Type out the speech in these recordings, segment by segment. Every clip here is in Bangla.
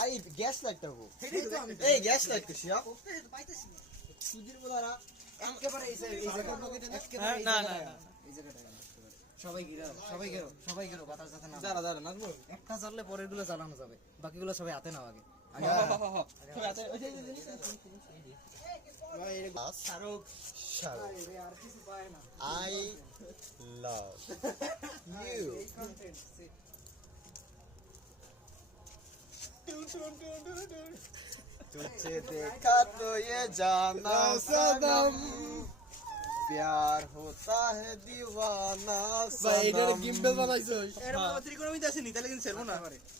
আই গ্যাস লাইটটা গো এই গ্যাস লাইট কি শিয়া পাইতেছি না সুজির বলারা একেবারে এই জায়গা না না এই জায়গাটা সবাই গিরো বাতাস যাতে না দাঁড়া নাচবো একটা জ্বললে পরের গুলো জ্বালানো যাবে বাকিগুলো সবাই হাতে নাও আগে সবাই হাতে ওই I love you. तुझे देखा तो ये जाना सनम प्यार होता है दीवाना ভাই এটা গিম্বল বানাইছো এর মধ্যে ত্রিকোণমিতি আসেনি তাহলে কিন্তু ছেড়বো না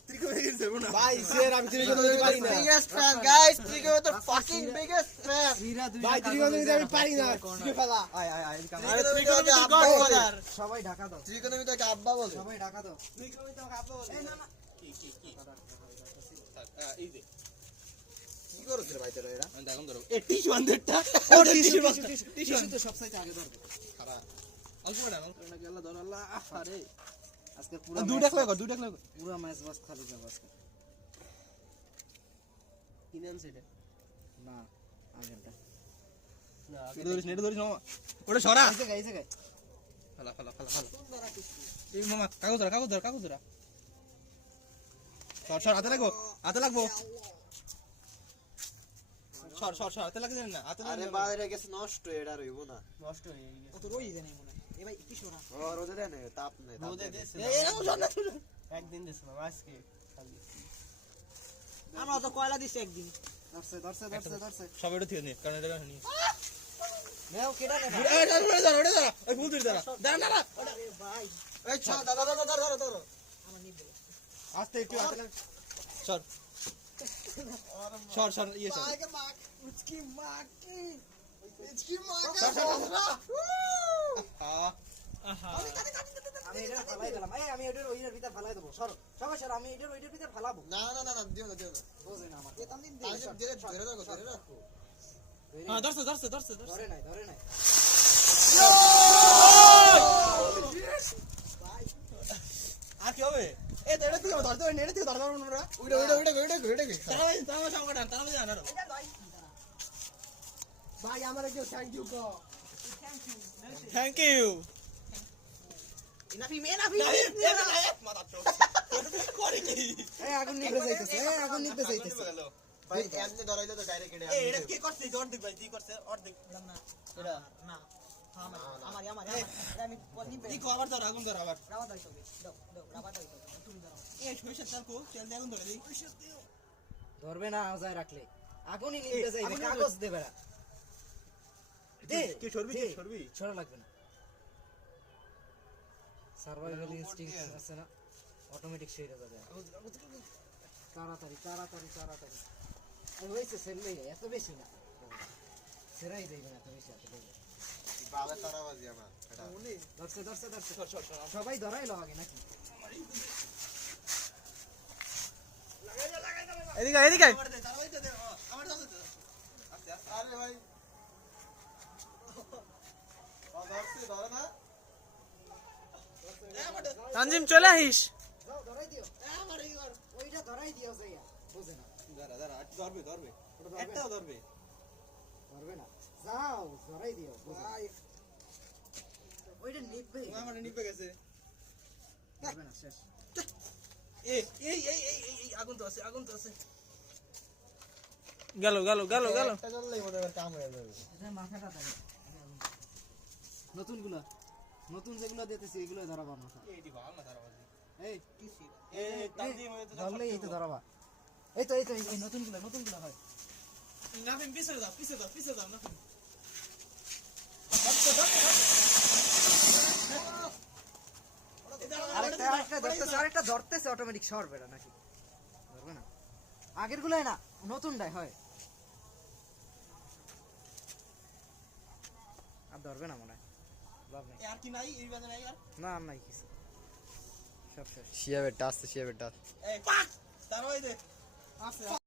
ত্রিকোণমিতি কিন্তু ছেড়বো না ভাই স্যার আমি ত্রিকোণমিতি পারি না biggest fan guys ত্রিকোণমিতি fucking biggest fan ভাই ত্রিকোণমিতি আমি পারি না কি ফেলা আয় ত্রিকোণমিতি গডফাদার সবাই ঢাকা দাও ত্রিকোণমিতিকে আব্বা বলে সবাই ঢাকা দাও ত্রিকোণমিতিকে আব্বা বলে এই না না কি এই যে কি করছ রে ভাই তোরা এরা আমি দেখুন ধরো এই টিস্যু আনদেরটা ও টিস্যু তো সব সাইতে আগে ধরবে খারাপ অল্প না গেল ধর আল্লাহ আরে আজকে পুরো দুইটা লাগবে পুরো ম্যাচ বাস খালি যাবে আজকে কি নাম সেটা না আগেরটা না নেট ধরিস মামা ওটা সরা এই জায়গায় ফালা এই মামা কাগজ ধরা সর হাতে লাগবো সর হাতে লাগে না হাতে আরে বাইরে গেছে নষ্ট এটা রইবো না নষ্ট হয়ে গেছে কত রই জানি মনে এ ভাই কি সরা ও রোদে দেন তাপ নেই রোদে দেছে একদিন দেছে না আজকে খালি আমরা তো কয়লা দিছি একদিন ধরছে সব এটা থেকে নে কারণ এটা নি নেও কেডা রে ওটা ধর ওই ফুল ধরে দাঁড়া না আরে ভাই এই ছ দাদা ধর আমার নিবে আস্তে একটু হাতে লাগ সর ইয়ে সর আগে মাক উচকি মাকি আহা আমি এটা ফালাই দিলাম আমি এটার ওইটার ভিতর ফালাই দেব সর সবাই সর আমি এটার ওইটার ভিতর ফালাবো না দিও না বোঝে না আমার এতাম দিন ধরে রাখো হ্যাঁ ধরছে ধরে নাই আর কি হবে এই তো এটা তুই ধরতে হয় নেড়ে তুই ধরতে পারবো না ওইটা তারা সংকট তারা জানা ভাই আমারে কেউ থ্যাংক ইউ ইনাফি মাথা তো করে কি আগুন নিভে যাইতেছে ভাই এমনি ধরাইলো তো ডাইরেক্ট এটা কি করছিস অর্ধেক ভাই কি করছে অর্ধেক না এটা না আমার এটা আমি নিবে কি আবার ধর আগুন ধর আবার রাবা দাও দাও রাবা দাও তুমি দাও এই সরিষার তেল কো তেল দিয়ে আগুন ধরে দেই ধরবে না আজায় রাখলে আগুনই নিভে যাইবে কাগজ দেবে না দে কি সরবি ছড়া লাগবে না সার্ভাইভাল ইনস্টিংক্ট আছে না অটোমেটিক সেরে যাবে তাড়াতাড়ি আর হইছে সেললে এত বেশি না সেরাই দেবে না এত বেশি বাবা তারাবাজি আমার এটা ধরছে সবাই ধরাইলো আগে নাকি এদিকে আমার আরে ভাই ধরে না তানজিম চলে আহিস ধরাই দিও ওইটা ধরাই দিও যাইয়া বুঝে না দাঁড়া ধরবে একটাও ধরবে না যাও ধরাই দিও ভাই ওইটা নিভবে আমার নিভে গেছে ধরবে না শেষ এই আগুন তো আছে গেল একটা জ্বললেই মনে হয় কাম হয়ে যাবে এটা মাথাটা ধরে নতুন যেগুলো দিতেছি এগুলো ধরাবা মাথা এইটি ভালো না তারাবাজি এই কিসি তানজিম হয়ে তো ধরলেই এই তো ধরাবা এই তো এই নতুনগুলো হয় নাফিম পিছে দাও নাফিম আরেকটা ধরতেছে অটোমেটিক সরবে না নাকি ধরবে না আগের গুলাই না নতুনটাই হয় আর ধরবে না মনে হয় আর কি নাই এই বাজে নাই আর না নাই কিছু সব শেষ শিয়া বেটা এই পাক তারই দে আছে